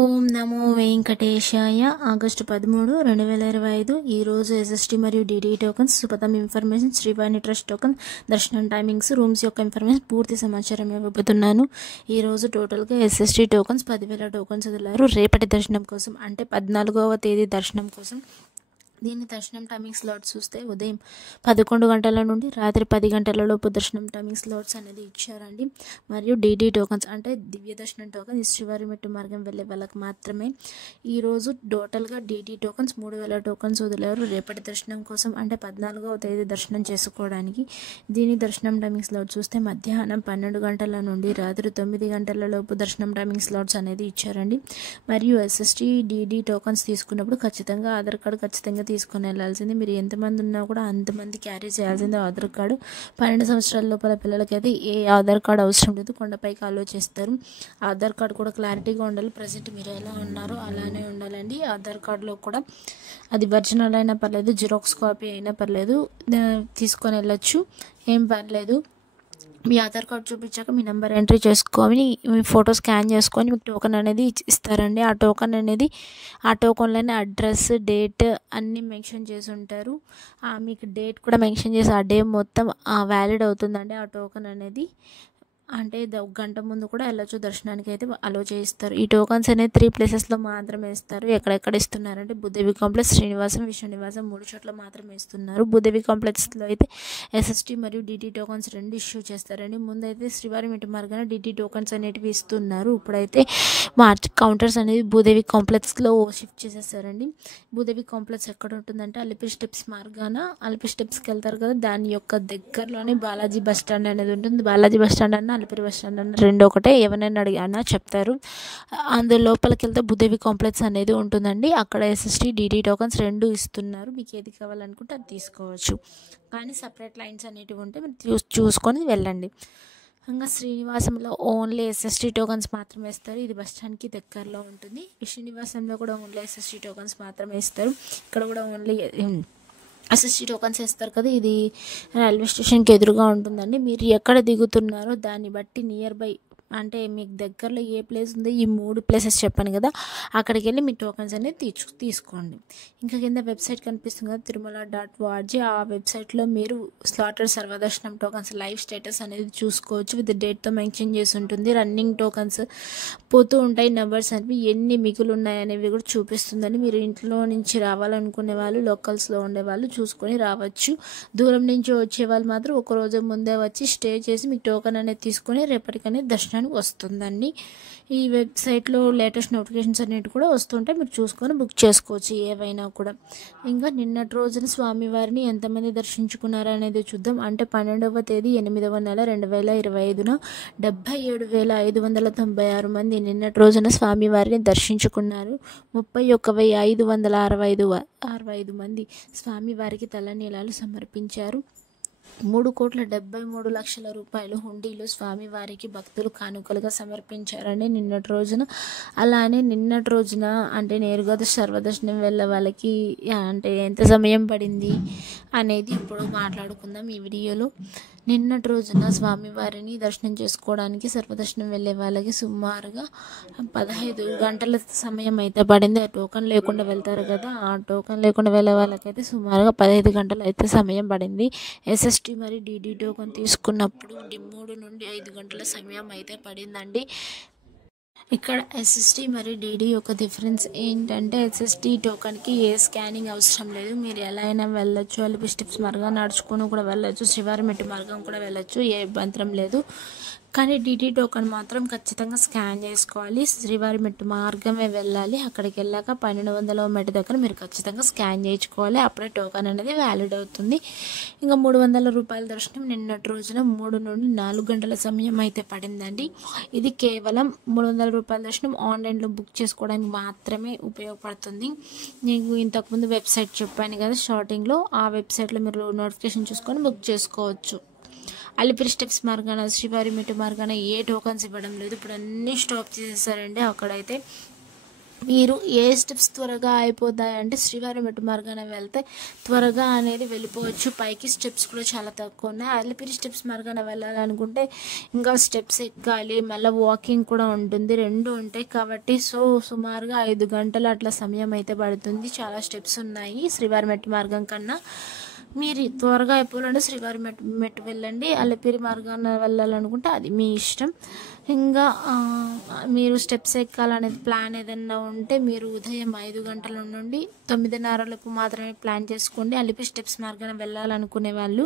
ఓం నమో వెంకటేశాయ. August 13, 2025. ఈరోజు SST మరియు DD tokens, Supatham information, Srivani trust token, దర్శనం టైమింగ్స్, రూమ్స్ యొక్క ఇన్ఫర్మేషన్, పూర్తి సమాచారం ఇవ్వబోతున్నాను. ఈరోజు టోటల్గా ఎస్ఎస్టీ టోకన్స్ 10,000 టోకన్స్ వదిలారు రేపటి దర్శనం కోసం, అంటే 14వ తేదీ దర్శనం కోసం. దీని దర్శనం టైమింగ్ స్లాట్స్ చూస్తే ఉదయం 11 గంటల నుండి రాత్రి 10 గంటల లోపు దర్శనం టైమింగ్ స్లాట్స్ అనేది ఇచ్చారండి. మరియు డీడీ టోకన్స్ అంటే దివ్య దర్శనం టోకన్ శ్రీవారి మెట్టు మార్గం వెళ్ళే వాళ్ళకి మాత్రమే. ఈరోజు టోటల్గా డీడీ టోకన్స్ 3,000 టోకన్స్ వదిలారు రేపటి దర్శనం కోసం, అంటే 14వ తేదీ దర్శనం చేసుకోవడానికి. దీని దర్శనం టైమింగ్ స్లాట్స్ చూస్తే మధ్యాహ్నం 12 గంటల నుండి రాత్రి 9 గంటల లోపు దర్శనం టైమింగ్ స్లాట్స్ అనేది ఇచ్చారండి. మరియు ఎస్ఎస్టీ డీడీ టోకన్స్ తీసుకున్నప్పుడు ఖచ్చితంగా ఆధార్ కార్డు ఖచ్చితంగా తీసుకొని వెళ్ళాల్సింది. మీరు ఎంతమంది ఉన్నా కూడా అంతమంది క్యారీ చేయాల్సిందే ఆధార్ కార్డు. 12 సంవత్సరాల లోపల పిల్లలకైతే ఏ ఆధార్ కార్డు అవసరం లేదు, కొండపైకి అలో చేస్తారు. ఆధార్ కార్డు కూడా క్లారిటీగా ఉండాలి. ప్రజెంట్ మీరు ఎలా ఉన్నారో అలానే ఉండాలండి. ఆధార్ కార్డులో కూడా అది ఒరిజినల్ అయినా పర్లేదు, జిరాక్స్ కాపీ అయినా పర్లేదు, తీసుకొని వెళ్ళొచ్చు, ఏం పర్లేదు. మీ ఆధార్ కార్డు చూపించాక మీ నెంబర్ ఎంట్రీ చేసుకొని మీ ఫోటో స్కాన్ చేసుకొని మీకు టోకెన్ అనేది ఇస్తారండి. ఆ టోకెన్లోనే అడ్రస్, డేట్ అన్నీ మెన్షన్ చేసి ఉంటారు. మీకు డేట్ కూడా మెన్షన్ చేసి ఆ డే మొత్తం వ్యాలిడ్ అవుతుందండి ఆ టోకెన్ అనేది. అంటే ఒక గంట ముందు కూడా వెళ్ళొచ్చు దర్శనానికి అయితే అలో చేయిస్తారు. ఈ టోకన్స్ అనేది 3 ప్లేసెస్లో మాత్రమే ఇస్తారు. ఎక్కడెక్కడ ఇస్తున్నారంటే భూదేవి కాంప్లెక్స్, శ్రీనివాసం, విశ్వనివాసం 3 చోట్ల మాత్రమే ఇస్తున్నారు. భూదేవి కాంప్లెక్స్లో అయితే ఎస్ఎస్టీ మరియు డిటి టోకన్స్ 2 ఇష్యూ చేస్తారండి. ముందైతే శ్రీవారి మెట్టు మార్గాన డిటి టోకన్స్ అనేటివి ఇస్తున్నారు. ఇప్పుడైతే కౌంటర్స్ అనేది భూదేవి కాంప్లెక్స్లో షిఫ్ట్ చేసేసారండి. భూదేవి కాంప్లెక్స్ ఎక్కడ ఉంటుందంటే అలిపిరి స్టెప్స్ మార్గాన, అలిపిరి స్టెప్స్కి వెళ్తారు కదా, దాని యొక్క దగ్గరలోనే బాలాజీ బస్ స్టాండ్ అనేది ఉంటుంది. బాలాజీ బస్ స్టాండ్ అన్న అలిపిరి బస్ స్టాండ్ అన్న రెండు ఒకటే, ఎవరైనా అడిగినా చెప్తారు. అందు లోపలికి వెళ్తే భూదేవి కాంప్లెక్స్ అనేది ఉంటుందండి. అక్కడ ఎస్ఎస్టీ డిడి టోకన్స్ 2 ఇస్తున్నారు. మీకు ఏది కావాలనుకుంటే అది తీసుకోవచ్చు, కానీ సపరేట్ లైన్స్ అనేటివి ఉంటే మీరు చూసుకొని వెళ్ళండి. ఇంకా శ్రీనివాసంలో ఓన్లీ ఎస్ఎస్టీ టోకన్స్ మాత్రమే ఇస్తారు. ఇది బస్ స్టాండ్కి దగ్గరలో ఉంటుంది. విశ్వనివాసంలో కూడా ఓన్లీ ఎస్ఎస్టీ టోకన్స్ మాత్రమే ఇస్తారు. ఇక్కడ కూడా ఓన్లీ ఎస్ఎస్టీ టోకన్స్ ఇస్తారు కదా. ఇది రైల్వే స్టేషన్కి ఎదురుగా ఉంటుందండి. మీరు ఎక్కడ దిగుతున్నారో దాన్ని బట్టి నియర్ బై, అంటే మీకు దగ్గరలో ఏ ప్లేస్ ఉందో ఈ 3 ప్లేసెస్ చెప్పాను కదా, అక్కడికి వెళ్ళి మీ టోకన్స్ అనేది తీసుకోండి. ఇంకా కింద వెబ్సైట్ కనిపిస్తుంది కదా, తిరుమల.org. ఆ వెబ్సైట్లో మీరు స్లాటెడ్ సర్వదర్శనం టోకన్స్ లైవ్ స్టేటస్ అనేది చూసుకోవచ్చు. విత్ డేట్తో మెన్షన్ చేసి ఉంటుంది. రన్నింగ్ టోకన్స్ పోతూ ఉంటాయి, నెంబర్స్ అనేవి ఎన్ని మిగులు ఉన్నాయనేవి కూడా చూపిస్తుందని. మీరు ఇంట్లో నుంచి రావాలనుకునే వాళ్ళు, లోకల్స్లో ఉండేవాళ్ళు చూసుకొని రావచ్చు. దూరం నుంచి వచ్చే వాళ్ళు మాత్రం ఒక రోజు ముందే వచ్చి స్టే చేసి మీకు టోకన్ అనేది తీసుకొని రేపటికనే దర్శనానికి వస్తుందండి. ఈ వెబ్సైట్లో లేటెస్ట్ నోటిఫికేషన్స్ అనేవి కూడా వస్తుంటే మీరు చూసుకొని బుక్ చేసుకోవచ్చు ఏవైనా కూడా. ఇంకా నిన్నటి రోజున స్వామివారిని ఎంతమంది దర్శించుకున్నారు అనేది చూద్దాం. అంటే 12వ తేదీ 8వ నెల 2025న 77,596 మంది నిన్నటి రోజున స్వామివారిని దర్శించుకున్నారు. 31,565 మంది స్వామివారికి తలనీలాలు సమర్పించారు. 3,73,00,000 రూపాయలు హుండీలో స్వామివారికి భక్తులు కానుకలుగా సమర్పించారని నిన్నటి రోజున. అలానే నిన్నటి రోజున అంటే నేరుగా సర్వదర్శనం వెళ్ళే వాళ్ళకి అంటే ఎంత సమయం పడింది అనేది ఇప్పుడు మాట్లాడుకుందాం ఈ వీడియోలో. నిన్నటి రోజున స్వామివారిని దర్శనం చేసుకోవడానికి సర్వదర్శనం వెళ్ళే వాళ్ళకి సుమారుగా 15 గంటల సమయం అయితే పడింది. ఆ టోకన్ లేకుండా వెళ్తారు కదా, ఆ టోకన్ లేకుండా వెళ్ళే వాళ్ళకైతే సుమారుగా 15 గంటలు అయితే సమయం పడింది. ఎస్ఎస్టీ మరి డిడి టోకన్ తీసుకున్నప్పుడు 3 నుండి 5 గంటల సమయం అయితే పడిందండి. ఇక్కడ ఎస్ఎస్టీ మరియు డిడి యొక్క డిఫరెన్స్ ఏంటంటే, ఎస్ఎస్టీ టోకన్కి ఏ స్కానింగ్ అవసరం లేదు. మీరు ఎలా అయినా వెళ్ళొచ్చు. అలిపిరి స్టెప్స్ మార్గం నడుచుకుని కూడా వెళ్ళొచ్చు, శ్రీవారి మెట్టు మార్గం కూడా వెళ్ళొచ్చు, ఏ ఇబ్బంది లేదు. కానీ డిడి టోకన్ మాత్రం ఖచ్చితంగా స్కాన్ చేసుకోవాలి. శ్రీవారి మెట్టు మార్గమే వెళ్ళాలి. అక్కడికి వెళ్ళాక 1200వ మెట్టు దగ్గర మీరు ఖచ్చితంగా స్కాన్ చేయించుకోవాలి. అప్పుడే టోకన్ అనేది వ్యాలిడ్ అవుతుంది. ఇంకా 300 రూపాయల దర్శనం నిన్నటి రోజున 3 నుండి 4 గంటల సమయం అయితే పడిందండి. ఇది కేవలం 300 రూపాయల దర్శనం ఆన్లైన్లో బుక్ చేసుకోవడానికి మాత్రమే ఉపయోగపడుతుంది. నేను ఇంతకుముందు వెబ్సైట్ చెప్పాను కదా స్టార్టింగ్లో, ఆ వెబ్సైట్లో మీరు నోటిఫికేషన్ చూసుకొని బుక్ చేసుకోవచ్చు. అలిపిరి స్టెప్స్ మార్గాన, శ్రీవారి మెట్టు మార్గాన ఏ టోకన్స్ ఇవ్వడం లేదు. ఇప్పుడు అన్నీ స్టాప్ చేసేసారండి. అక్కడైతే మీరు ఏ స్టెప్స్ త్వరగా అయిపోతాయంటే శ్రీవారి మెట్టు మార్గాన వెళ్తే త్వరగా అనేది వెళ్ళిపోవచ్చు. పైకి స్టెప్స్ కూడా చాలా తక్కువ ఉన్నాయి. అలిపిరి స్టెప్స్ మార్గాన వెళ్ళాలనుకుంటే ఇంకా స్టెప్స్ ఎక్కాలి, మళ్ళీ వాకింగ్ కూడా ఉంటుంది, రెండు ఉంటాయి కాబట్టి సుమారుగా 5 గంటలు అట్లా సమయం అయితే పడుతుంది. చాలా స్టెప్స్ ఉన్నాయి శ్రీవారి మెట్టు మార్గం కన్నా. మీరు త్వరగా అయిపోవాలంటే శ్రీవారి మెట్టు వెళ్ళండి. అలిపిరి మార్గాన వెళ్ళాలనుకుంటే అది మీ ఇష్టం. ఇంకా మీరు స్టెప్స్ ఎక్కాలనేది ప్లాన్ ఏదన్నా ఉంటే మీరు ఉదయం 5 గంటల నుండి 9:30 మాత్రమే ప్లాన్ చేసుకోండి. అలిపిరి స్టెప్స్ మార్గాన వెళ్ళాలనుకునే వాళ్ళు,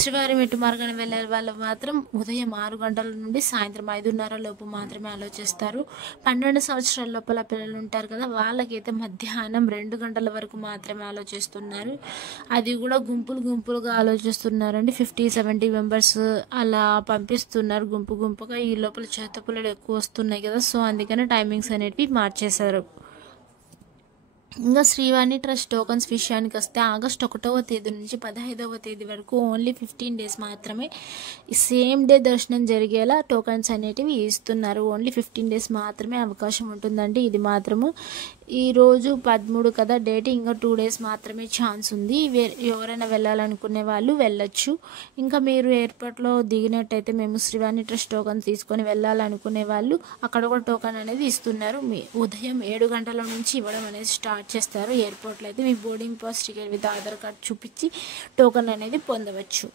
శ్రీవారి మెట్టు మార్గాన వెళ్ళే వాళ్ళు మాత్రం ఉదయం 6 గంటల నుండి సాయంత్రం 5:30 మాత్రమే ఆలోచిస్తారు. 12 సంవత్సరాల లోపల పిల్లలు ఉంటారు కదా, వాళ్ళకైతే మధ్యాహ్నం 2 గంటల వరకు మాత్రమే ఆలోచిస్తున్నారు. అది కూడా గుంపులుగా ఆలోచిస్తున్నారండి. 50-70 మెంబర్స్ అలా పంపిస్తున్నారు గుంపుగా. ఈ లోపల చేత పిల్లలు ఎక్కువ వస్తున్నాయి కదా, సో అందుకనే టైమింగ్స్ అనేటివి మార్చేశారు. ఇంకా శ్రీవాణి ట్రస్ట్ టోకన్స్ విషయానికి వస్తే ఆగస్టు 1వ తేదీ నుంచి 15వ తేదీ వరకు ఓన్లీ 15 days మాత్రమే సేమ్ డే దర్శనం జరిగేలా టోకన్స్ అనేటివి ఇస్తున్నారు. ఓన్లీ 15 days మాత్రమే అవకాశం ఉంటుందండి. ఇది మాత్రము ఈరోజు 13 కదా డేట్, ఇంకా 2 days మాత్రమే ఛాన్స్ ఉంది. ఎవరైనా వెళ్ళాలనుకునే వాళ్ళు వెళ్ళొచ్చు. ఇంకా మీరు ఎయిర్పోర్ట్లో దిగినట్టయితే మేము శ్రీవాణి ట్రస్ట్ టోకన్ తీసుకొని వెళ్ళాలనుకునే వాళ్ళు అక్కడ కూడా టోకన్ అనేది ఇస్తున్నారు. ఉదయం 7 గంటల నుంచి ఇవ్వడం అనేది స్టార్ట్ చేస్తారు. ఎయిర్పోర్ట్లో అయితే మీ boarding pass, ticket with Aadhaar card చూపించి టోకన్ అనేది పొందవచ్చు.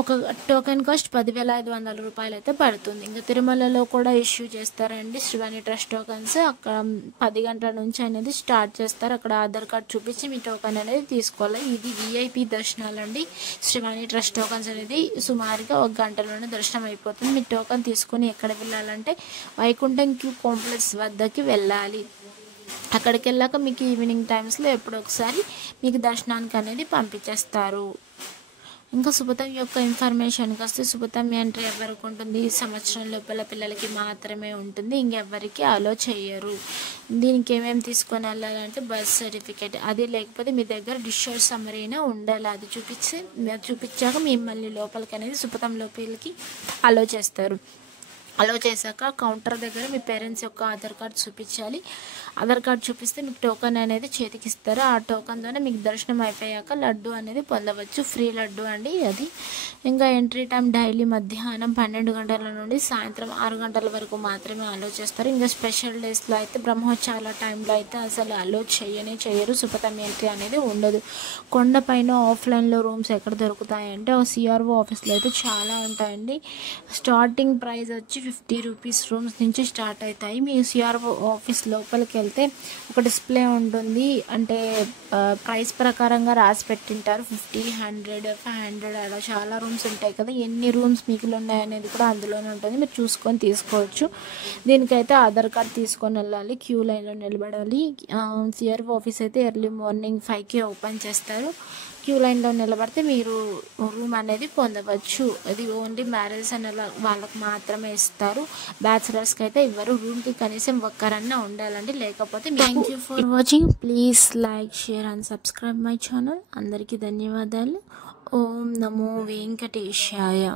ఒక టోకెన్ కాస్ట్ 10,500 రూపాయలు అయితే పడుతుంది. ఇంకా తిరుమలలో కూడా ఇష్యూ చేస్తారండి శ్రీవాణి ట్రస్ట్ టోకన్స్. అక్కడ 10 గంటల నుంచి అనేది స్టార్ట్ చేస్తారు. అక్కడ ఆధార్ కార్డ్ చూపించి మీ టోకన్ అనేది తీసుకోవాలి. ఇది విఐపి దర్శనాలండి. శ్రీవాణి ట్రస్ట్ టోకన్స్ అనేది సుమారుగా 1 గంటలోనే దర్శనం అయిపోతుంది. మీ టోకన్ తీసుకొని ఎక్కడ వెళ్ళాలంటే వైకుంఠం క్యూ కాంప్లెక్స్ వద్దకి వెళ్ళాలి. అక్కడికి వెళ్ళాక మీకు ఈవినింగ్ టైమ్స్లో ఎప్పుడో ఒకసారి మీకు దర్శనానికి అనేది పంపించేస్తారు. ఇంకా సుపథం యొక్క ఇన్ఫర్మేషన్కి వస్తే సుపథం ఎంట్రీ ఎవరికి ఉంటుంది, సంవత్సరం లోపల పిల్లలకి మాత్రమే ఉంటుంది, ఇంకెవ్వరికి అలో చేయరు. దీనికి ఏమేమి తీసుకొని వెళ్ళాలంటే బర్త్ సర్టిఫికేట్, అది లేకపోతే మీ దగ్గర డిశ్చార్జ్ సమ్మరీ అయినా ఉండాలి. అది చూపించాక మిమ్మల్ని లోపలికి అనేది సుపథం లోపలికి అలో చేస్తారు. అలో చేశాక కౌంటర్ దగ్గర మీ పేరెంట్స్ యొక్క ఆధార్ కార్డ్ చూపించాలి. ఆధార్ కార్డ్ చూపిస్తే మీకు టోకన్ అనేది చేతికి ఇస్తారు. ఆ టోకన్తోనే మీకు దర్శనం అయిపోయాక లడ్డు అనేది పొందవచ్చు. ఫ్రీ లడ్డు అండి అది. ఇంకా ఎంట్రీ టైం డైలీ మధ్యాహ్నం 12 గంటల నుండి సాయంత్రం 6 గంటల వరకు మాత్రమే అలో చేస్తారు. ఇంకా స్పెషల్ డేస్లో అయితే బ్రహ్మోత్సవాల టైంలో అయితే అసలు అలో చేయరు. సుపథం ఎంట్రీ అనేది ఉండదు. కొండపైన ఆఫ్లైన్లో రూమ్స్ ఎక్కడ దొరుకుతాయంటే సిఆర్ఓ ఆఫీస్లో అయితే చాలా ఉంటాయండి. స్టార్టింగ్ ప్రైస్ వచ్చి 50 రూపీస్ రూమ్స్ నుంచి స్టార్ట్ అవుతాయి. మీ సిఆర్ఓ ఆఫీస్ లోపలికి వెళ్తే ఒక డిస్ప్లే ఉంటుంది. అంటే ప్రైస్ ప్రకారంగా రాసి పెట్టింటారు. 50, 100, 500 అలా చాలా రూమ్స్ ఉంటాయి కదా. ఎన్ని రూమ్స్ మీకు ఉన్నాయనేది కూడా అందులోనే ఉంటుంది. మీరు చూసుకొని తీసుకోవచ్చు. దీనికైతే ఆధార్ కార్డ్ తీసుకొని వెళ్ళాలి. క్యూ లైన్లో నిలబడాలి. సిఆర్ఓ ఆఫీస్ అయితే ఎర్లీ మార్నింగ్ 5కి ఓపెన్ చేస్తారు. క్యూ లైన్లో నిలబడితే మీరు రూమ్ అనేది పొందవచ్చు. అది ఓన్లీ మ్యారేజ్ అనే వాళ్ళకి మాత్రమే ఇస్తారు. బ్యాచిలర్స్కి అయితే ఇవ్వరు. రూమ్కి కనీసం ఒక్కరన్నా ఉండాలండి, లేకపోతే. Thank you for watching. Please like, share and subscribe my channel. అందరికీ ధన్యవాదాలు. ఓం నమో వెంకటేశాయ.